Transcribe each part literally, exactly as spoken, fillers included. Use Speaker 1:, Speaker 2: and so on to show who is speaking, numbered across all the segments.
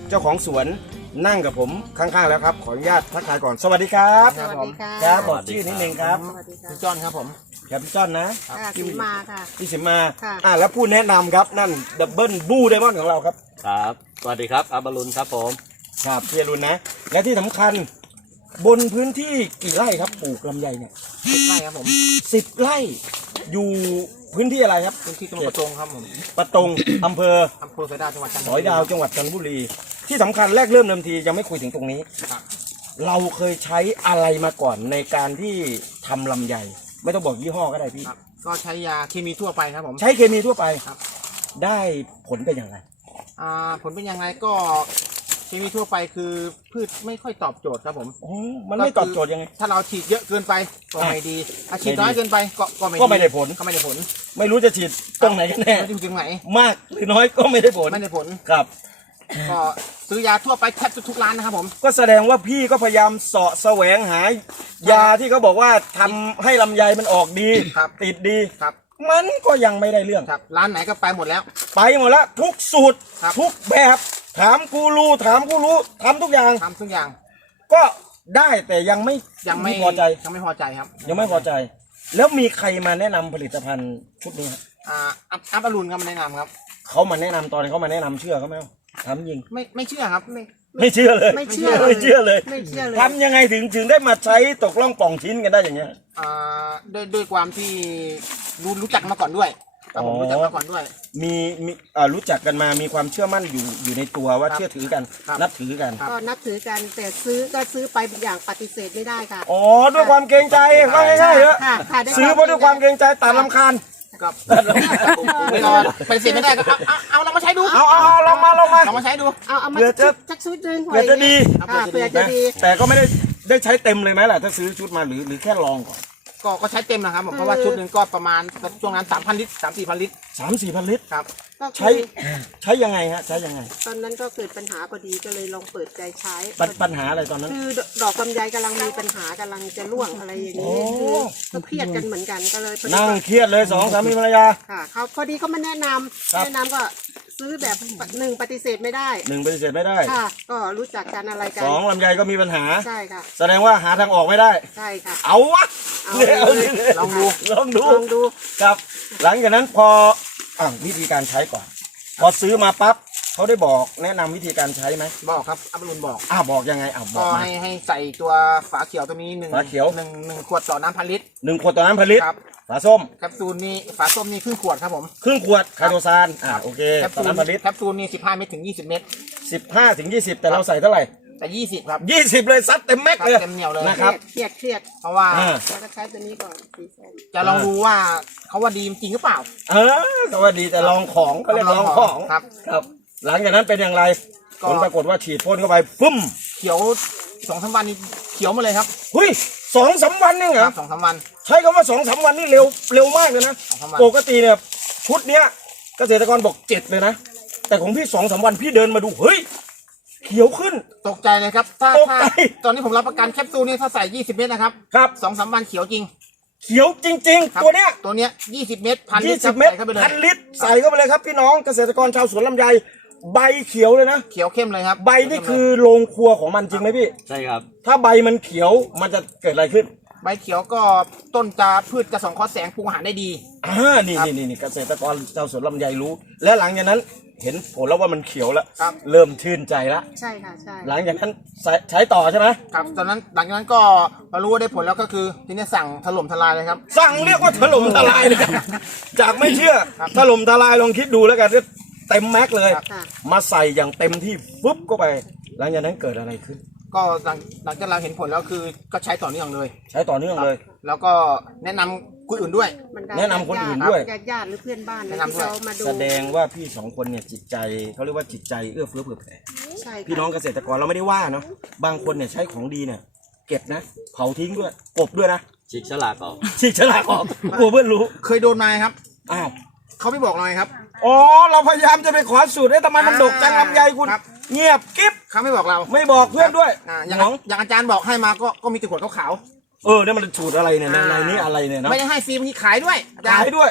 Speaker 1: เจ้าของสวนนั่งกับผมข้างๆแล้วครับขออนุญาตทักทายก่อนสวัสดีครับ
Speaker 2: สวัสดีค่ะ
Speaker 1: ครับบอกชื่อนิดนึงครับ
Speaker 2: สวัสดีค่ะ
Speaker 3: พี่จอนครับผม
Speaker 1: ครับพี่จ้อนนะ
Speaker 2: ค่ะสีมาค่ะ
Speaker 1: พี่สิมมา
Speaker 2: ค่ะ
Speaker 1: อ่าแล้วผู้แนะนำครับนั่นดับเบิลบูไดมอนด์ของเราครับ
Speaker 4: ครับสวัสดีครับอับบรุณครับผม
Speaker 1: ครับพี่อรุณนะและที่สำคัญบนพื้นที่กี่ไร่ครับปลูกลำไยเนี่ย
Speaker 3: สิบไร่ครับผม
Speaker 1: สิบไร่อยู่พื้นที่อะไรครับ
Speaker 3: พื้นที่ตำบลประจงครับผม
Speaker 1: ปะตงอำเภอ
Speaker 3: อำเภอสอยดาวจังหวัดจันท
Speaker 1: ส
Speaker 3: บุ
Speaker 1: อย
Speaker 3: รี
Speaker 1: ดาวจังหวัดจันทบุรี ที่สำคัญแรกเริ่มเดิมทียังไม่คุยถึงตรงนี้
Speaker 3: ครับ
Speaker 1: เราเคยใช้อะไรมาก่อนในการที่ทำลำไยไม่ต้องบอกยี่ห้อก็ได้พี่
Speaker 3: ครับก็ใช้ยาเคมีทั่วไปครับผม
Speaker 1: ใช้เคมีทั่วไป
Speaker 3: ครับ
Speaker 1: ได้ผลเป็นอย่างไร
Speaker 3: อ่าผลเป็นยังไงก็เคมีทั่วไปคือพืชไม่ค่อยตอบโจทย์ครับผม
Speaker 1: อ๋อมันไม่ตอบโจทย์ยังไง
Speaker 3: ถ้าเราฉีดเยอะเกินไปก็ไม่ดีถ้าฉีดน้อยเกินไปก็ก็ไม่
Speaker 1: ก็ไม่ได้ผล
Speaker 3: ก็ไม่ได้ผล
Speaker 1: ไม่รู้จะฉีดตรงไหนกันแน่
Speaker 3: ไม่ได้ถึงไหน
Speaker 1: มากหรือน้อยก็ไม่ได้ผล
Speaker 3: ไม่ได้ผล
Speaker 1: ครับ
Speaker 3: ก็ซื้อยาทั่วไปแทบจะทุกร้านนะครับผม
Speaker 1: ก็แสดงว่าพี่ก็พยายามเสาะแสวงหายาที่เขาบอกว่าทำให้ลำไยมันออกดี
Speaker 3: ครับ
Speaker 1: ติดดี
Speaker 3: ครับ
Speaker 1: มันก็ยังไม่ได้เรื่อง
Speaker 3: ครับร้านไหนก็ไปหมดแล้ว
Speaker 1: ไปหมดแล้วทุกสูตร
Speaker 3: ครับ
Speaker 1: ทุกแบบถามกูรู้ถามกูรู้ทำทุกอย่าง
Speaker 3: ทำทุกอย่าง
Speaker 1: ก็ได้แต่ยังไม่
Speaker 3: ยังไม่
Speaker 1: พอใจ
Speaker 3: ยังไม่พอใจครับ
Speaker 1: ยังไม่พอใจ แล้วมีใครมาแนะนำผลิตภัณฑ์ชุดนี้ครับ
Speaker 3: อ่าอัพอัพอรุณครับแนะนำครับ
Speaker 1: เขามาแนะนำตอนนี้เขามาแนะนำเชื่อเขาไหมทำยิง
Speaker 3: ไม่ไม่เชื่อครับ
Speaker 2: ไม่
Speaker 1: ไม่เชื่อเลย
Speaker 2: ไม่เชื่อ
Speaker 1: ไม่เชื่อเลย
Speaker 2: ไม่เชื่อเลย
Speaker 1: ทำยังไงถึงถึงได้มาใช้ตกล่องป่องชิ้นกันได้อย่างเงี้ย
Speaker 3: อ่าด้วยด้วยความที่รู้รู้จักมาก่อนด้วยครับผม
Speaker 1: อ๋อ
Speaker 3: รู้จักมาก่อนด้วย
Speaker 1: มีมีอ่ารู้จักกันมามีความเชื่อมั่นอยู่อยู่ในตัวว่า
Speaker 3: ครับ
Speaker 1: เชื่อถือกัน
Speaker 3: ครับ
Speaker 1: นับถือกัน
Speaker 3: ครับ
Speaker 2: ก็นับถือกันแต่ซื้อก็ซื้อไปอย่างปฏิเสธไม่ได้ค่ะ
Speaker 1: อ๋อด้วยความเกรงใจก็ง่ายๆเหรอ
Speaker 2: ค่ะค่ะได้
Speaker 1: ซื้อเพราะด้วยความเกรงใจตัดรำคาญ
Speaker 3: กับไม่รอไปเสียไม่ได้ก็เอาเอาเอาเรามาใช้ดู
Speaker 1: เอาเอาเอาลองมาลองมา
Speaker 3: เรามาใช้ดู
Speaker 2: เอาเอามา
Speaker 1: เผื่อจะ
Speaker 2: ชักชุดหนึง
Speaker 1: เผื่อจะดี
Speaker 2: ค่ะเผื่อจะ
Speaker 1: นะ
Speaker 2: ดี
Speaker 1: แต่ก็ไม่ได้ได้ใช้เต็มเลยไหมล่ะถ้าซื้อชุดมาหรือหรือแค่ลองก่อน
Speaker 3: ก็ก็ใช้เต็มนะครับผมเพราะว่าชุดหนึ่งก็ประมาณช่วงนั้นสามพันลิตรสามสี่พันลิตร
Speaker 1: สามสี่พันลิตร
Speaker 3: ครับ
Speaker 2: ก็
Speaker 1: ใช้
Speaker 2: คือ
Speaker 1: ใช้ยังไงฮะใช้ยังไง
Speaker 2: ตอนนั้นก็เกิดปัญหาพอดีก็เลยลองเปิดใจใช้
Speaker 1: ปัญปัญหาอะไรตอนนั้น
Speaker 2: คือดอกลำไยกำลังมีปัญหากำลังจะร่วงอะไรอย่างนี้
Speaker 1: โอ้
Speaker 2: คือก็เครียดกันเหมือนกันก็เลยพอดี
Speaker 1: นั่ง
Speaker 2: ก็
Speaker 1: เครียดเลยสองสามีภรรยา
Speaker 2: ค่ะเขาพอดีเขามาแนะนำ
Speaker 1: ครับ
Speaker 2: แนะนำก็ซื้อแบบหนึ่งปฏิเสธไม่ได้
Speaker 1: หนึ่งปฏิเสธไม่ได้
Speaker 2: ค่ะ ก็รู้จักกันอะไรกัน
Speaker 1: สองลำไยก็มีปัญหา
Speaker 2: ใช่ค่ะ
Speaker 1: แสดงว่าหาทางออกไม่ได้
Speaker 2: ใช่ค่ะ
Speaker 1: เอาวะ
Speaker 2: เอา
Speaker 1: เลยเอา
Speaker 2: เลย
Speaker 1: เลย
Speaker 3: ลองดู
Speaker 1: ลองดู
Speaker 2: ลองดู
Speaker 1: ครับ หลังจากนั้นพออ่ะวิธีการใช้ก่อน พอซื้อมาปั๊บเขาได้บอกแนะนำวิธีการใช้ไหม
Speaker 3: บอกครับอัพอรุณบอก
Speaker 1: อ้าวบอกยังไงอ้าวบอ
Speaker 3: ก็
Speaker 1: กมา
Speaker 3: ให้ให้ใส่ตัวฝาเขียวตัวนี้หนึ่ง
Speaker 1: ฝาเขียว
Speaker 3: หนึ่งหนึ่งขวดต่อน้ำพันลิตร
Speaker 1: หนึ่งขวดต่อน้ำผลิต
Speaker 3: ครับ
Speaker 1: ฝาส้ม
Speaker 3: แคปซูลนี่ฝาส้มนี่ครึ่งขวดครับผม
Speaker 1: ครึ่งขวดไคโตซานอ่าโอเค
Speaker 3: แคป
Speaker 1: ต่อ
Speaker 3: ซูล
Speaker 1: น้ำผลิต
Speaker 3: แคปซูลนี่สิบห้าเม็ดถึงยี่สิบเม็ด
Speaker 1: สิบห้าถึงยี่สิบแต่เราใส่เท่าไหร่
Speaker 3: แต่ยี่สิบครับ
Speaker 1: ยี่สิบเลยซัดเต็มแม็ก
Speaker 3: ครับ
Speaker 1: เลย
Speaker 3: เต็มเหนียวเลย
Speaker 1: นะครับ
Speaker 2: เครียดเครียด
Speaker 3: เพราะว่า
Speaker 1: อ่า
Speaker 2: แล้วก็ใช้ตัวนี้ก่อนสีส้ม
Speaker 3: จะลองดูว่าเขาว่าดีจริงหรือเปล่า
Speaker 1: เออสวัสดีแต่ลองของเขาเรียกลองของ
Speaker 3: ครับ
Speaker 1: ครับ หลังจากนั้นเป็นอย่างไร
Speaker 3: ก็
Speaker 1: ผลปรากฏว่าฉีดพ่นเข้าไปปุ้ม
Speaker 3: เขียวสองสามวันนี้เขียวหมาเลยครับ
Speaker 1: เฮ้ยสองสามวันนี่เหร
Speaker 3: ค
Speaker 1: อ
Speaker 3: รับสองสามวัน
Speaker 1: ใช้คำว่าสองสามวันนี่เร็วเร็วมากเลยนะ
Speaker 3: สองสามวัน
Speaker 1: ปกติเนี่ยชุดเนี้ยเกษตรกรบอกเจ็ดเลยนะ แต่ของพี่สองสามวันพี่เดินมาดูเฮ้ยเขียวขึ้น
Speaker 3: ตกใจเลยครับถ้า
Speaker 1: ตกใจ
Speaker 3: ถ้าตอนนี้ผมรับประกันแคปซูลนี่ถ้าใส่ยี่สิบเม็ดนะครับ
Speaker 1: ครับ
Speaker 3: สองสามวันเขียวจริง
Speaker 1: เขียวจริง
Speaker 3: ครับ
Speaker 1: ๆ ตัวเนี้ย
Speaker 3: ตัวเนี้ยยี่สิบเม็ดพันลิ
Speaker 1: ยี่
Speaker 3: ตรค
Speaker 1: สิ
Speaker 3: รั
Speaker 1: บบ เม็ด
Speaker 3: ใส่เข้าไปเลย
Speaker 1: พันลิตรใส่เข้าไปเลยครับพี่น้องเกษตรกรชาวสวนลำไยใบเขียวเลยนะ
Speaker 3: เขียวเข้มเลยครับ
Speaker 1: ใบนี่คือโรงครัวของมันจริงไหมพี่
Speaker 4: ใช่ครับ
Speaker 1: ถ้าใบมันเขียวมันจะเกิดอะไรขึ้น
Speaker 3: ใบเขียวก็ต้นจะพืชจะสังเคราะห์แสงปรุงอาหารได้ดี
Speaker 1: อ่านี่
Speaker 3: ครับ
Speaker 1: นี่นี่นี่เกษตรกรชาวสวนลำไยรู้ และหลังจากนั้นเห็นผลแล้วว่ามันเขียวแล้ว
Speaker 3: ครับ
Speaker 1: เริ่มชื่นใจแล้ว
Speaker 2: ใช่ค่ะใช่
Speaker 1: หลังจากนั้นใช้ใช้ต่อใช่ไหม
Speaker 3: ครับตอนนั้นหลังจากนั้นก็มารู้ว่าได้ผลแล้วก็คือทีนี้สั่งถล่มทลายเลยครับ
Speaker 1: สั่งเรียกว่าถล่มทลายเลยจากไม่เชื่อ
Speaker 3: ครับ
Speaker 1: ถล่มทลายลองคิดดูแล้วกันเต็มแม็กเลย
Speaker 3: ครับ
Speaker 2: ค่ะ
Speaker 1: มาใส่อย่างเต็มที่ปุ๊บก็ไป หลังจากนั้นเกิดอะไรขึ้น
Speaker 3: ก็หลังหลังจากเราเห็นผลแล้วคือก็ใช้ต่อเนื่องเลย
Speaker 1: ใช้ต่อเนื่องเลย
Speaker 3: แล้วก็แนะนำคนอื่นด้วย
Speaker 2: มัได้
Speaker 1: แนะนำคนอื่นด้วย
Speaker 2: ญาติญาติหรือเพื่อนบ้าน
Speaker 3: แนะนำด้วย
Speaker 2: ที่เขามาดู
Speaker 1: แสดงว่าพี่สองคนเนี่ยจิตใจเขาเรียกว่าจิตใจเอื้อเฟื้อเผื่อแผ่
Speaker 2: ใช่ค่ะ
Speaker 1: พี่น้องเกษตรกรเราไม่ได้ว่าเนาะบางคนเนี่ยใช้ของดีเนี่ยเก็บนะเผาทิ้งด้วยกบด้วยนะ
Speaker 4: ฉีกฉลากออก
Speaker 1: ฉีกฉลากออกกลัวเพื่อนรู้
Speaker 3: เคยโดนมาครับ
Speaker 1: อ้าว
Speaker 3: เขาไม่บอกเราไงครับ
Speaker 1: อ๋อเราพยายามจะไปขอสูตรให้ทำไมมันดกจังลำไยคุณ
Speaker 3: ครับ
Speaker 1: เงียบกิ๊บ
Speaker 3: เขาไม่บอกเรา
Speaker 1: ไม่บอกเพื่อนด้วย
Speaker 3: อ่าอย่าง
Speaker 1: น้อง
Speaker 3: อย่างอาจารย์บอกให้มาก็ก็มีแต่ขวดขาว
Speaker 1: เออเนี่ยมันสูตรอะไรเนี่ยในในนี้อะไรเนี่ย
Speaker 3: ๆ
Speaker 1: นะ
Speaker 3: ไม่ได้ให้ฟรีบางทีขายด้วยอจร
Speaker 1: ขายด้วย
Speaker 3: ครับ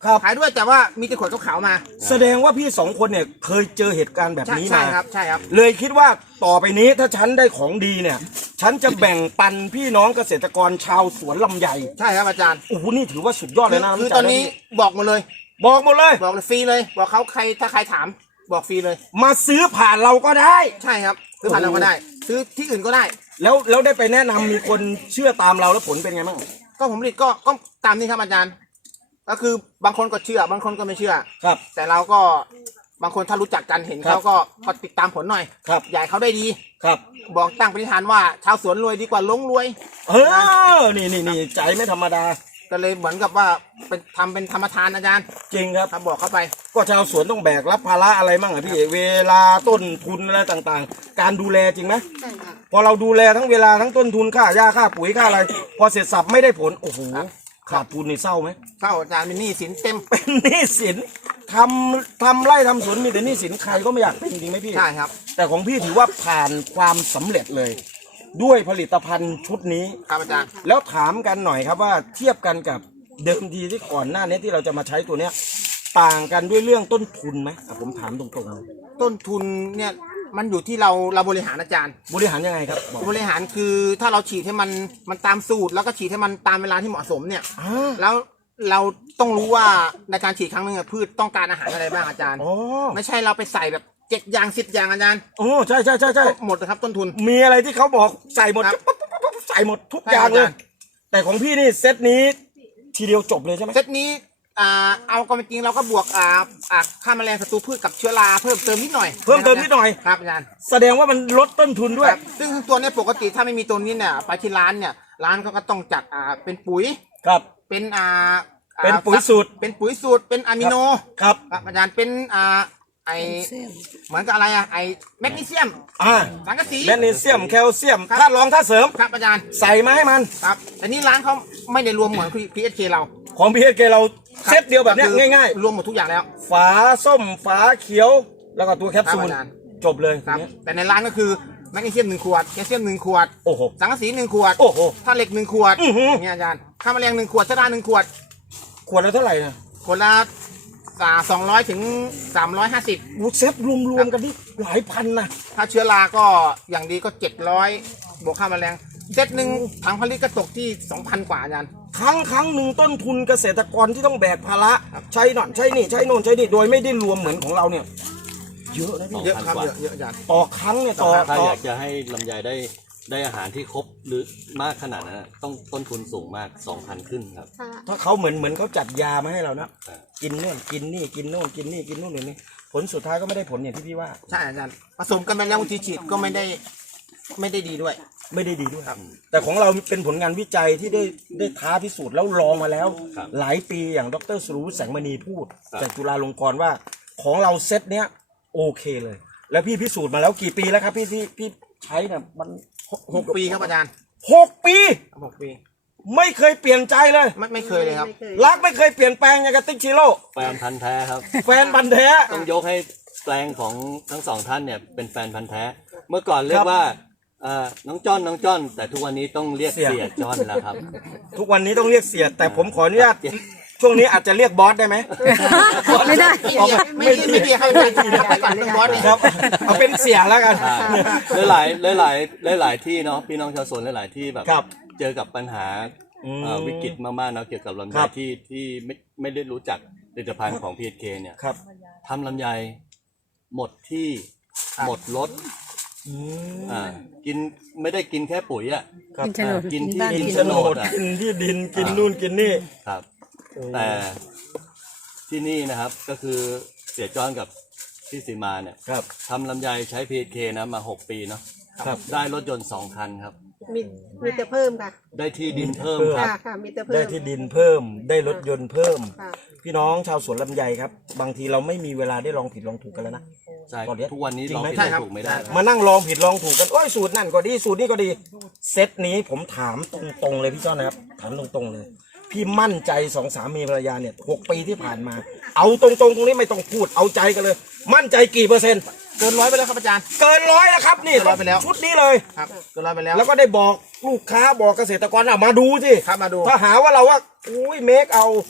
Speaker 1: ครับ
Speaker 3: ขายด้วยแต่ว่ามีแต่ขวดขาวๆมา
Speaker 1: แสดงว่าพี่สองคนเนี่ยเคยเจอเหตุการณ์แบบ
Speaker 3: ใช่
Speaker 1: นี้
Speaker 3: ใช่
Speaker 1: มา
Speaker 3: ครับใช่ครับ
Speaker 1: เลยคิดว่าต่อไปนี้ถ้าฉันได้ของดีเนี่ย ฉันจะแบ่งปันพี่น้องเกษตรกรชาวสวนลำไย
Speaker 3: ใช่ครับอาจารย์
Speaker 1: โอ้โหนี่ถือว่าสุดยอดเลยนะ
Speaker 3: คือ
Speaker 1: พี่
Speaker 3: ตอนนี้บอกหมดเลย
Speaker 1: บอกหมดเลย
Speaker 3: บอกเลยฟรีเลย บอกเขาใครถ้าใครถามบอกฟรีเลย
Speaker 1: มาซื้อผ่านเราก็ได้
Speaker 3: ใช่ครับซื้อผ่านเราก็ได้ ซื้อที่อื่นก็ได้
Speaker 1: แล้วแล้วได้ไปแนะนำมีคนเชื่อตามเราแล้วผลเป็นไงบ้าง
Speaker 3: ก็ผมผลิตก็ก็ตามนี้ครับอาจารย์ ก็คือบางคนก็เชื่อบางคนก็ไม่เชื่อ
Speaker 1: ครับ
Speaker 3: แต่เราก็บางคนถ้ารู้จักกันเห็น
Speaker 1: ครับ
Speaker 3: เขาก็ก็ติดตามผลหน่อย
Speaker 1: ครับ
Speaker 3: อยากให้เขาได้ดี
Speaker 1: ครับ
Speaker 3: บอกตั้งปณิธานว่าชาวสวนรวยดีกว่าหลงรวย
Speaker 1: เออนี่นี่นี่ใจไม่ธรรมดา
Speaker 3: ก็เลยเหมือนกับว่าเป็นทำเป็นธรรมทานอาจารย์
Speaker 1: จริงครับ
Speaker 3: ทำบอกเข้าไป
Speaker 1: ก็ชาวสวนต้องแบกรับภาระอะไรมั่งอะพี่เวลาต้นทุนอะไรต่างๆ การดูแลจริงไหม
Speaker 2: ใช่ค่ะ
Speaker 1: พอเราดูแลทั้งเวลาทั้งต้นทุนค่าหญ้าค่าปุ๋ยค่าอะไร พอเสร็จสับไม่ได้ผลโอ้โหขาดทุนนี่เศร้าไหม
Speaker 3: เข้าอาจารย์เป็นหนี้สินเต็ม
Speaker 1: เป็นหนี้สินทำทำไร่ทำสวนมีแต่หนี้สินใครก็ไม่อยากเป็นจริงไหมพี่
Speaker 3: ใช่ครับ
Speaker 1: แต่ของพี่ถือว่าผ่านความสำเร็จเลย ด้วยผลิตภัณฑ์ชุดนี้
Speaker 3: ครับอาจารย์
Speaker 1: แล้วถามกันหน่อยครับว่าเทียบกันกับเดิมทีที่ก่อนหน้านี้ที่เราจะมาใช้ตัวเนี้ยต่างกันด้วยเรื่องต้นทุนไหมอ่ะผมถามตรงๆเลย
Speaker 3: ต้นทุนเนี่ยมันอยู่ที่เราเราบริหารอาจารย์
Speaker 1: บริหารยังไงครับบอก
Speaker 3: บริหารคือถ้าเราฉีดให้มันมันตามสูตร แล้วก็ฉีดให้มันตามเวลาที่เหมาะสมเนี่ย
Speaker 1: อ่า
Speaker 3: แล้วเราต้องรู้ว่าในการฉีดครั้งหนึงอะพืชต้องการอาหารอะไรบ้างอาจารย์
Speaker 1: อ๋อ
Speaker 3: ไม่ใช่เราไปใส่แบบเจ็ดอย่างสิบอย่างอาจารย์
Speaker 1: โอ้ใช่ใช่ใช่ใช่
Speaker 3: หมดนะครับต้นทุน
Speaker 1: มีอะไรที่เขาบอกใส่หมด
Speaker 3: ครับ
Speaker 1: ปุ๊บปุ๊บปุ๊บใส่หมดทุก
Speaker 3: ใช่
Speaker 1: อย่างเลย
Speaker 3: อาจารย์
Speaker 1: แต่ของพี่นี่เซตนี้ทีเดียวจบเลยใช่ไหม
Speaker 3: เซตนี้อ่าเอาความเป็นจริงเราก็บวกอ่าอ่าฆ่าแมลงศัตรูพืชกับเชื้อราเพิ่มเติมนิดหน่อย
Speaker 1: เพิ่มเติมนิดหน่อย
Speaker 3: ครับอาจารย์
Speaker 1: แสดงว่ามันลดต้นทุนด้วย
Speaker 3: ครับซึ่งตัวเนี้ยปกติถ้าไม่มีตัวนี้เนี่ยไปที่ร้านเนี่ยร้านเขาก็ต้องจัดอ่าเป็นปุ๋ย
Speaker 1: ครับ
Speaker 3: เป็นอ่าอ่า
Speaker 1: เป็นปุ๋ยสูตร
Speaker 3: เป็นปุ๋ยสูตรเป็นอะมิโน
Speaker 1: ครับ
Speaker 3: ครับอาจารย์เป็นอ่าไอเหมือนกับอะไรอะไอแมกนีเซียม
Speaker 1: อ่า
Speaker 3: สังกะสี
Speaker 1: แมกนีเซียมแคลเซียม
Speaker 3: ครับ
Speaker 1: ธาตุรองธาตุเสริม
Speaker 3: ครับอาจารย์
Speaker 1: ใส่มาให้มัน
Speaker 3: ครับแต่นี่ร้านเขาไม่ได้รวมเหมือนพีเอสเคเรา
Speaker 1: ของพีเอสเคเรา
Speaker 3: ครับ
Speaker 1: เซตเดียวแบบเนี้ย
Speaker 3: ก็คือ
Speaker 1: ง่าย
Speaker 3: รวมหมดทุกอย่างแล้ว
Speaker 1: ๆ ฝาส้มฝาเขียว แล้วก็ตัวแคปซูล
Speaker 3: ครับอาจารย์
Speaker 1: จบเลย
Speaker 3: ครับ
Speaker 1: ทีนี้
Speaker 3: แต่ในร้านก็คือแมกนีเซียมหนึ่งขวดแคลเซียมหนึ่งขวด
Speaker 1: โอ้โห
Speaker 3: สังกะสีหนึ่งขวด
Speaker 1: โอ้โห
Speaker 3: ท่าตุเหล็กหนึ่งขวด
Speaker 1: อื้อหือ
Speaker 3: อย่างเงี้ยอาจารย์ข้าวแมลงหนึ่งขวดเชื้อราหนึ่งขวด
Speaker 1: ขวดละเท่าไหร่นะ
Speaker 3: ขวดละสองร้อยถึงสามร้อยห้าสิบ
Speaker 1: วูเซตรวมๆกันนี่หลายพันนะ
Speaker 3: ถ้าเชื้อราก็อย่างดีก็เจ็ดร้อยบวกค่าแมลงเซตหนึ่งถังผลิตก็ตกที่สองพันกว่าอาจารย์
Speaker 1: ครั้งครั้งหนึ่งต้นทุนเกษตรกรที่ต้องแบกภาระใช้หน่อนใช้นี่ใช้โน่นใช้นี่โดยไม่ได้รวมเหมือนของเราเนี่ย เยอะนะพี่
Speaker 3: เยอะครับ
Speaker 4: กว่า
Speaker 3: เยอะเยอะอาจารย์
Speaker 1: ต่อครั้งเนี่ยต่อ
Speaker 4: ถ้า
Speaker 1: ต่อ
Speaker 4: อยากจะให้ลำไยได้ได้อาหารที่ครบหรือมากขนาดนั้นนะต้องต้นทุนสูงมาก สองพัน ขึ้นครับ
Speaker 2: ค่ะ
Speaker 1: ถ้าเขาเหมือนเหมือนเขาจัดยามาให้เรานะ
Speaker 4: อ่า
Speaker 1: กินนู่นกินนี่กินโน่นกินนี่กินนู่นอย่างนี้ผลสุดท้ายก็ไม่ได้ผลอย่างที่พี่ว่า
Speaker 3: ใช่อาจารย์ผสมกันไปแล้วบางทีฉีดก็ไม่ได้ไม่ได้ดีด้วย
Speaker 1: ไม่ได้ดีด้วย
Speaker 3: ครับ
Speaker 1: แต่ของเราเป็นผลงานวิจัยที่ได้ได้ท้าพิสูจน์แล้วลองมาแล้ว
Speaker 4: ครับ
Speaker 1: หลายปีอย่างดรสุรวุฒิแสงมณีพูด
Speaker 4: ครับ
Speaker 1: จากจุฬาลงกรณ์ว่าของเราเซตเนี้ยโอเคเลย แล้วพี่พิสูจน์มาแล้วกี่ปีแล้วครับพี่ที่พี่ใช้เนี่ยมัน
Speaker 3: หกปีครับอาจารย์
Speaker 1: หกปี
Speaker 3: หกปี
Speaker 1: ไม่เคยเปลี่ยนใจเลย
Speaker 3: ไม่ไม่เคยเลยครับ
Speaker 2: ไม่เคย
Speaker 1: รักไม่เคยเปลี่ยนแปลงอย่างกับติ๊กชิโร่
Speaker 4: แฟนพันธ์แท้ครับ
Speaker 1: แฟนบันธุ์แท้
Speaker 4: ต้องยกให้แปลงของทั้งสองท่านเนี่ยเป็นแฟนพันธ์แท้ เมื่อก่อนเรีย
Speaker 1: ครั
Speaker 4: ก
Speaker 1: บ
Speaker 4: ว่าเอ่อน้องจ้อนน้องจ้อน แต่ทุกวันนี้ต้องเรียก
Speaker 1: เสี่ย
Speaker 4: เสียจ้อนแล้วครับ
Speaker 1: ทุกวันนี้ต้องเรียกเสียแต่ผมขออนุญาตช่วงนี้อาจจะเรียกบอสได้ไหม
Speaker 2: ไม่ได้
Speaker 3: ไม่ดีไม่ดีครับอาจารย์ไปก่อนเรื่องบอสเนี่ย
Speaker 1: ครับเอาเป็นเสียแล้วกัน
Speaker 4: หลายหลายหลายหลายหลายๆที่เนาะพี่น้องชาวสวนหลายๆที่แบบ
Speaker 1: ครับ
Speaker 4: เจอกับปัญหา
Speaker 1: อืม
Speaker 4: เอ่อวิกฤตมากๆเนาะเกี่ยวกับลำไย
Speaker 1: ครับ
Speaker 4: ที่ที่ไม่ไม่ได้รู้จักผลิตภัณฑ์ของ พี เอส เค เนี่ย
Speaker 1: ครับ
Speaker 4: ทำลำไยหมดที่หมดรถ
Speaker 1: อืม
Speaker 4: อ่ากินไม่ได้กินแค่ปุ๋ยอ่ะ
Speaker 1: ครับ
Speaker 2: กินโฉนด
Speaker 4: กินที่
Speaker 2: บ้าน
Speaker 1: กิน
Speaker 4: กิน
Speaker 1: โฉ
Speaker 4: โฉ
Speaker 1: น
Speaker 4: น
Speaker 1: ด
Speaker 4: ดอ่ะ
Speaker 1: กินที่ดินกินนู่นกินนี่
Speaker 4: ครับ
Speaker 1: โอ้
Speaker 4: แต่ที่นี่นะครับก็คือเสียจ้อนกับพี่สีมาเนี่ย
Speaker 1: ครับ
Speaker 4: ทำลำไยใช้ พี เอส เค นะมาหกปีเนาะ
Speaker 1: ครับ
Speaker 4: ได้รถยนต์สองคันครับ
Speaker 2: มีมีแต่เพิ่มค่ะ
Speaker 4: ได้ที่ดินเพิ่มค
Speaker 2: ค่ะ
Speaker 4: รับ
Speaker 2: ค่ะมีแต่เพิ่
Speaker 1: ได้
Speaker 2: ม
Speaker 1: ที่ดินเพิ่ม ได้รถยนต์เพิ่ม
Speaker 2: ค่ะ
Speaker 1: พี่น้องชาวสวนลำไยครับ บางทีเราไม่มีเวลาได้ลองผิดลองถูกกันแล้วนะ
Speaker 4: ใช่
Speaker 1: ตอนเนี้ย
Speaker 4: ทุกวันนี้
Speaker 1: จริง
Speaker 4: ลอง
Speaker 1: ไหม
Speaker 4: ผิด
Speaker 3: ใช่
Speaker 4: ลอง
Speaker 3: ครับ
Speaker 4: ถูกไม่ได้
Speaker 1: มานั่งลองผิดลองถูกกันโอ้ยสูตรนั่นก็ดีสูตรนี้ก็ดี เซตนี้ผมถามตรงๆเลยพี่จ้อนนะครับ ถามตรงๆเลย พี่มั่นใจสองสามีภรรยาเนี่ยหกปีที่ผ่านมา เอาตรงๆตรงนี้ไม่ต้องพูดเอาใจกันเลย มั่นใจกี่เปอร์เซ็นต์
Speaker 3: เกินร้อยไปแล้วครับอาจารย์
Speaker 1: เกินร้อยแล้วครับนี่
Speaker 3: เกินร้อยไปแล้ว
Speaker 1: ชุดนี้เลย
Speaker 3: ครับเกินร้อยไปแล้ว
Speaker 1: แล้วก็ได้บอกลูกค้าบอกเกษตรกรอ่ะมาดูสิ
Speaker 3: ครับมาดู
Speaker 1: ถ้าหาว่าเราว่าอุ้ยเมคเอา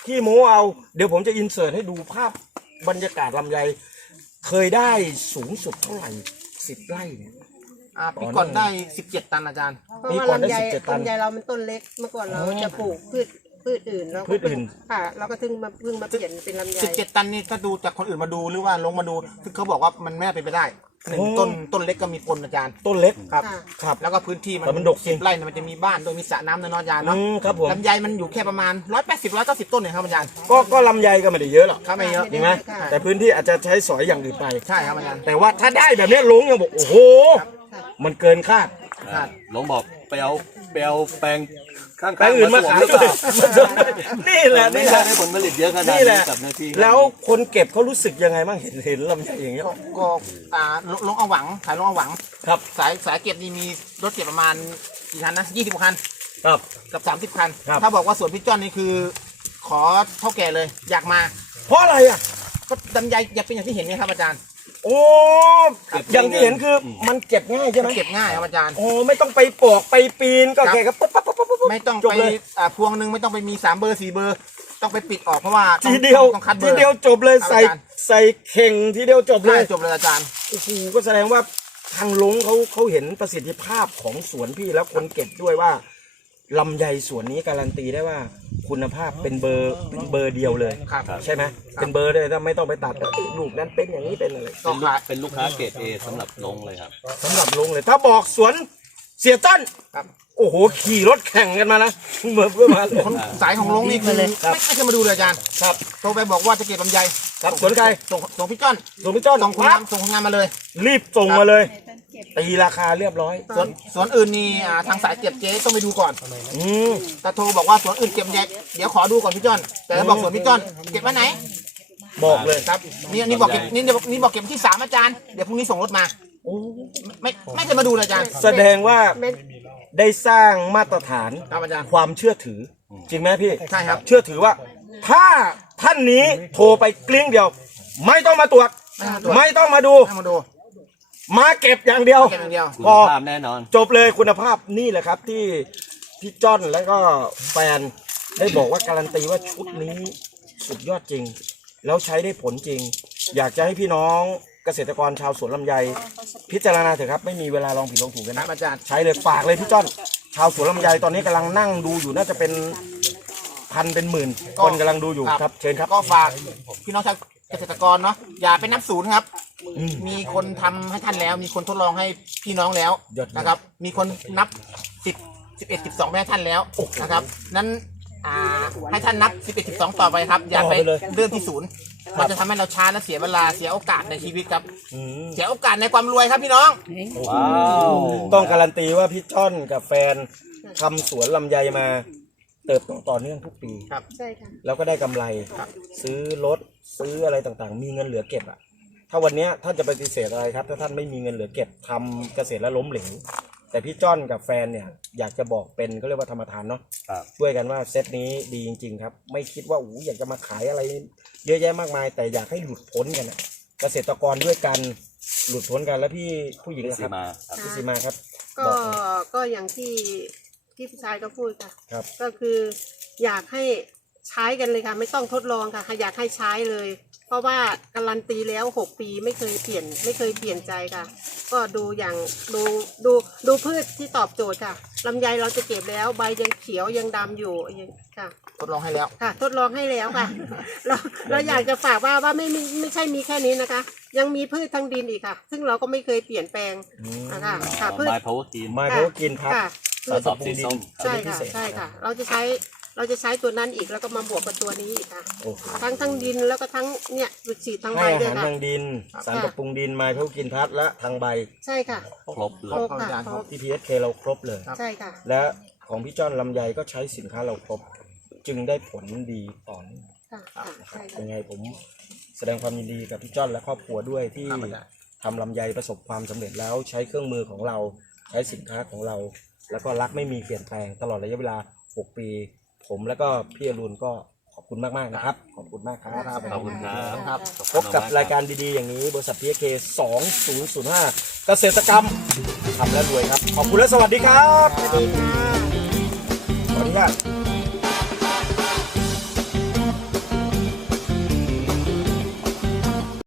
Speaker 1: ขี้โม้เอาเดี๋ยวผมจะอินเสิร์ตให้ดูภาพบรรยากาศลำไยเคยได้สูงสุดเท่าไหร่สิบไร่เนี่ย
Speaker 3: อ่าปีก่อนได้สิบเจ็ดตันอาจารย์
Speaker 2: เพราะ
Speaker 1: ปี
Speaker 2: ว่า
Speaker 1: ก่อนได้
Speaker 2: ลำไย
Speaker 1: สิบเจ็ดตัน
Speaker 2: ลำไยเรามันต้นเล็กเมื่อก่อนเรา
Speaker 1: อ๋อ
Speaker 2: จะปลูกพืชพืชอื่นแล้วก็
Speaker 1: พืชอื่น
Speaker 2: ค่ะเราก็ถึงมาเพิ่งมาเปลี่ยนเป็นลำไย
Speaker 3: สิบเจ็ดตันนี่ถ้าดูจากคนอื่นมาดูหรือว่าลงมาดูคือเขาบอกว่ามันไม่น่าเป็นไปได้หนึ่งต้นต้นเล็กก็มีปนอาจารย์
Speaker 1: ต้นเล็ก
Speaker 3: ครับ
Speaker 2: ค่ะ
Speaker 1: ครับ
Speaker 3: แล้วก็พื้นที่มัน
Speaker 1: แต่มันดกจริ
Speaker 3: สิ
Speaker 1: ง
Speaker 3: บไร่เนี่ยมันจะมีบ้านโดยมีสระน้ำในนอนอาจารย์
Speaker 1: อื
Speaker 3: เนาะ
Speaker 1: มครับผม
Speaker 3: ลำไยมันอยู่แค่ประมาณร้อยแปดสิบร้อยเก้าสิบต้นเองครับอาจารย์
Speaker 1: ก็ก็ลำไยก็ไม่ได้เยอะหรอก
Speaker 3: ครับไม่เยอะ
Speaker 1: จริงไหม
Speaker 2: ค่ะ
Speaker 1: แต่พื้นที่อาจจะใช้สอยอย่างอื่นไป
Speaker 3: ใช่ครับอาจารย์
Speaker 1: แต่ว่าถ้าได้แบบเนี้ยลงยังบอกโอ้โห
Speaker 2: ค่ะ
Speaker 1: มันเกินคาด
Speaker 3: ครับ
Speaker 4: หลวงบอกไปเอาไปเอาแปลงข้างๆ
Speaker 1: แปลงอื่นมาขาย
Speaker 4: สวหรือเปล่
Speaker 1: นี่แหละ
Speaker 4: ไม่
Speaker 1: นี่แห
Speaker 4: ได้
Speaker 1: ละ
Speaker 4: ได้ผลผลิตเยอะขนาด
Speaker 1: นี่
Speaker 4: นี้
Speaker 1: แหละ
Speaker 4: กับเนื้อที่
Speaker 1: แล้วคนเก็บเขารู้สึกยังไงบ้างเห็นเห็นลำไยอย่างเงี้ย
Speaker 3: ก็ก็อ่าลงลงเอาหวังขายลงเอาหวัง
Speaker 1: ครับ
Speaker 3: สายสายเก็บนี่มีรถเก็บประมาณกี่คันนะยี่สิบคัน
Speaker 1: ครับ
Speaker 3: กับสามสิบคัน
Speaker 1: ครับ
Speaker 3: ถ้าบอกว่าสวนพี่จ้อนนี่คือ ขอเท่าแก่เลย อยากมา
Speaker 1: เพราะอะไรอ่ะ
Speaker 3: ก็ลำไยอยากเป็นอย่างที่เห็นไหมครับอาจารย์
Speaker 1: โอ้อย่างที่เห็นคือมันเก็บง่ายใช่ไหม
Speaker 3: เก็บง่ายครับอาจารย์
Speaker 1: โอ้ไม่ต้องไปปอกไปปีนก็
Speaker 3: ครับ
Speaker 1: แค่ก็ปั๊บปั๊บปั๊บปั๊บปั๊บ
Speaker 3: ไม่ต้อง
Speaker 1: จ
Speaker 3: ไป
Speaker 1: บเลย
Speaker 3: อ่าพวงหนึ่งไม่ต้องไปมีสามเบอร์สี่เบอร์ ต้องไปปิดออกเพราะว่าต้อง
Speaker 1: ทีเดียว
Speaker 3: ต้องคัดเบอ
Speaker 1: ที
Speaker 3: ร์
Speaker 1: เดียวจบเลย
Speaker 3: ครับ
Speaker 1: ใส่
Speaker 3: อาจารย์
Speaker 1: ใส่เข่งทีเดียวจบเล
Speaker 3: ใช่
Speaker 1: ย
Speaker 3: จบเลยอาจารย์
Speaker 1: โอ้โหก็แสดงว่าทางลงเขาเขาเห็นประสิทธิภาพของสวนพี่แล้วคนเก็บด้วยว่าลำไยสวนนี้การันตีได้ว่าคุณภาพเป็นเบอร์เป็นเบอร์เดียวเลย
Speaker 3: ครับ
Speaker 1: ใช่ไหมเป็นเบอร์เลยถ้าไม่ต้องไปตัดลูกนั้นเป็นอย่างนี้เป็นอะไร
Speaker 3: ก็
Speaker 4: เป็นลูก
Speaker 3: ขาย
Speaker 4: เป็นลูกค้าเกรดเอสำหรับลงเลยครับ
Speaker 1: สำหรับลงเลย ถ้าบอกสวนเสียต้น
Speaker 3: ครับ
Speaker 1: โอ้โหขี่รถแข่งกันมานะเหมือนเพื่อนมาเลย
Speaker 3: คนสายของลงนี่คือ
Speaker 1: ครับ
Speaker 3: ไม่ไม่เคยมาดูเลยอาจารย์
Speaker 1: ครับ
Speaker 3: โทรไปบอกว่าจะเก็บลำไย
Speaker 1: ครับสวนใคร
Speaker 3: ส่งส่งพี่จ้อน
Speaker 1: ส่งพี่จ้อน
Speaker 3: ส่งคน
Speaker 1: ปั๊
Speaker 3: งา
Speaker 1: บ
Speaker 3: นส่งคนงานมาเลย
Speaker 1: รีบส่งมาเลยตีราคาเรียบร้อย
Speaker 3: สวนสวนอื่นนี่อ่าทางสายเก็บเจ๊ต้องไปดูก่อน
Speaker 1: อืม
Speaker 3: แต่โทรบอกว่าสวนอื่นเก็บแยกเดี๋ยวขอดูก่อนพี่จ้อน แต่ถ้าบอกสวนพี่จ้อนเก็บไว้ไหน
Speaker 1: บอกเลย
Speaker 3: ครับนี่นี่บอกเก็บนี่นี่นี่บอกเก็บที่สามอาจารย์เดี๋ยวพรุ่งนี้ส่งรถมา
Speaker 1: โอ้
Speaker 3: ไม่ไม่เคยมาดูเลยอาจารย์
Speaker 1: แสดงว่า
Speaker 2: เม็ด
Speaker 1: ได้สร้างมาตรฐาน
Speaker 3: ครับอาจารย์
Speaker 1: ความเชื่อถือ จริงไหมพี่
Speaker 3: ใช่ครับ
Speaker 1: เชื่อถือว่า ถ้าท่านนี้โทรไปกลิ้งเดียว ไม่ต้องมาตรวจ
Speaker 3: ไม่ต้องมาตรวจ
Speaker 1: ไม่ต้องมาดู
Speaker 3: ให้มาดู
Speaker 1: มาเก็บอย่างเดียว
Speaker 3: เก็บอย่างเดียว
Speaker 4: คุณ
Speaker 1: พอ
Speaker 4: ภาพแน่นอน
Speaker 1: จบเลยคุณภาพนี่แหละครับที่พี่จ้อนแล้วก็แฟนได้บอกว่าการันตีว่าชุดนี้สุดยอดจริง แล้วใช้ได้ผลจริง อยากจะให้พี่น้องเกษตรกรชาวสวนลำไย พิจารณาเถอะครับไม่มีเวลาลองผิดลองถูกกัน
Speaker 3: ครั
Speaker 1: นะ
Speaker 3: บอาจารย์
Speaker 1: ใช้เลยฝากเลยพี่จ้อน ชาวสวนลำไยตอนนี้กำลังนั่งดูอยู่น่าจะเป็นพันเป็นหมื่นคนกำลังดูอยู่ครับเชิญครับ
Speaker 3: ก็ฝากพี่น้องชาวเกษตรกรเนาะอย่าไปนับศูนย์ครับ
Speaker 1: อืม
Speaker 3: มีคนทำให้ท่านแล้ว มีคนทดลองให้พี่น้องแล้ว
Speaker 1: ยอดเยี่ยม
Speaker 3: นะครับ มีคนนับสิบสิบเอ็ดสิบสองไปให้ท่านแล้วนะครับ นั้นอ่าให้ท่านนับสิบเอ็ดสิบสองต่อไปครับ อย่าไปเริ่มที่ศูนย์มันจะทำให้เราช้าและเสียเวลาเสียโอกาสในชีวิตครับ
Speaker 1: อืม
Speaker 3: เสียโอกาสในความรวยครับพี่น้อง
Speaker 4: ว้าว
Speaker 1: ต้องการันตีว่าพี่จ้อนกับแฟนทำสวนลำไยมา เติบโตต่อเนื่องทุกปี
Speaker 3: ครับ
Speaker 2: ใช่ค่ะ
Speaker 1: แล้วก็ได้กำไร ซื้อรถซื้ออะไรต่างๆ มีเงินเหลือเก็บอ่ะ ถ้าวันเนี้ยท่านจะปฏิเสธอะไรครับ ถ้าท่านไม่มีเงินเหลือเก็บทำเกษตรแล้วล้มเหลวแต่พี่จ้อนกับแฟนเนี่ยอยากจะบอกเป็นเขาเรียกว่าธรรมทานเนาะ
Speaker 4: ครับ
Speaker 1: ช่วยกันว่าเซตนี้ดีจริง ๆ ครับ ไม่คิดว่าอู้อยากจะมาขายอะไร เยอะแยะมากมาย แต่อยากให้หลุดพ้นกันนะเกษตรกรด้วยกันหลุดพ้นกันแล้วพี่ผู้หญิง
Speaker 4: พี่
Speaker 1: นะ
Speaker 4: สี
Speaker 1: ครับ
Speaker 4: มาครับ
Speaker 1: พี่สีมาครับ
Speaker 2: ก็
Speaker 1: บอกหน่อย
Speaker 2: ก็อย่างที่ที่ผู้ชายก็พูดค่ะ
Speaker 1: ครับ
Speaker 2: ก็คืออยากให้ใช้กันเลยค่ะ ไม่ต้องทดลองค่ะอยากให้ใช้เลย เพราะว่าการันตีแล้วหกปีไม่เคยเปลี่ยนไม่เคยเปลี่ยนใจค่ะ ก็ดูอย่างดูดูดูพืชที่ตอบโจทย์ค่ะลำไยเราจะเก็บแล้วใบยังเขียวยังดำอยู่ยังค่ะ
Speaker 3: ทดลองให้แล้ว
Speaker 2: ค่ะ ทดลองให้แล้วค่ะ เราเราอยากจะฝากว่าว่าไม่ไม่ไม่ใช่มีแค่นี้นะคะ ยังมีพืชทางดินอีกค่ะ ซึ่งเราก็ไม่เคยเปลี่ยนแปลง
Speaker 1: อืม
Speaker 2: อะค่ะค่ะพืช
Speaker 4: ไม้พาวเวอร์กีน
Speaker 1: ไม้เขากินพัด
Speaker 2: ค่ะ
Speaker 4: สารสอบสีส้ม
Speaker 2: ใช่ค่ะใช่ค่ะ เราจะใช้เราจะใช้ตัวนั้นอีกแล้วก็มาบวกกับตัวนี้อีกค่ะ
Speaker 1: โอ้โห
Speaker 2: ทั้งทั้งดินแล้วก็ทั้งเนี่ยจุดฉีดทั้งใบ
Speaker 1: ให้อา
Speaker 2: ด้วย
Speaker 1: หาร
Speaker 2: ค่ะ
Speaker 1: ทางดิน สารปรับปรุงดินไม้เขากินพัดและทางใบ
Speaker 2: ใช่ค่ะ
Speaker 4: ครบเล
Speaker 2: คร
Speaker 4: ย
Speaker 2: บค่ะครบ
Speaker 1: ที่ พี เอส เค เราครบเลย
Speaker 2: ใช่ค่ะ
Speaker 1: และของพี่จ้อนลำไยก็ใช้สินค้าเราครบ จึงได้ผลดีต่อเนื่อง
Speaker 2: ค่ะค่ะใช่ค่ะ
Speaker 1: ยังไงผมแสดงความยินดีกับพี่จ้อนและครอบครัวด้วยที่
Speaker 3: ครับอาจารย์
Speaker 1: ทำลำไยประสบความสำเร็จแล้วใช้เครื่องมือของเราใช้สินค้าของเรา แล้วก็รักไม่มีเปลี่ยนแปลงตลอดระยะเวลาหกปี ผมแล้วก็พี่อรุณก็ขอบคุณมากๆนะครับ ขอบคุณมากครับ
Speaker 4: ขอบคุณครับ
Speaker 3: ครับ
Speaker 1: พบกับรายการดีๆอย่างนี้บริษัท พี เอส เค สองศูนย์ศูนย์ห้าเกษตรกรรมทำและรวยครับ ขอบคุณและสวัสดีครับ
Speaker 2: สวัสดีค่ะ
Speaker 1: ขออนุญาต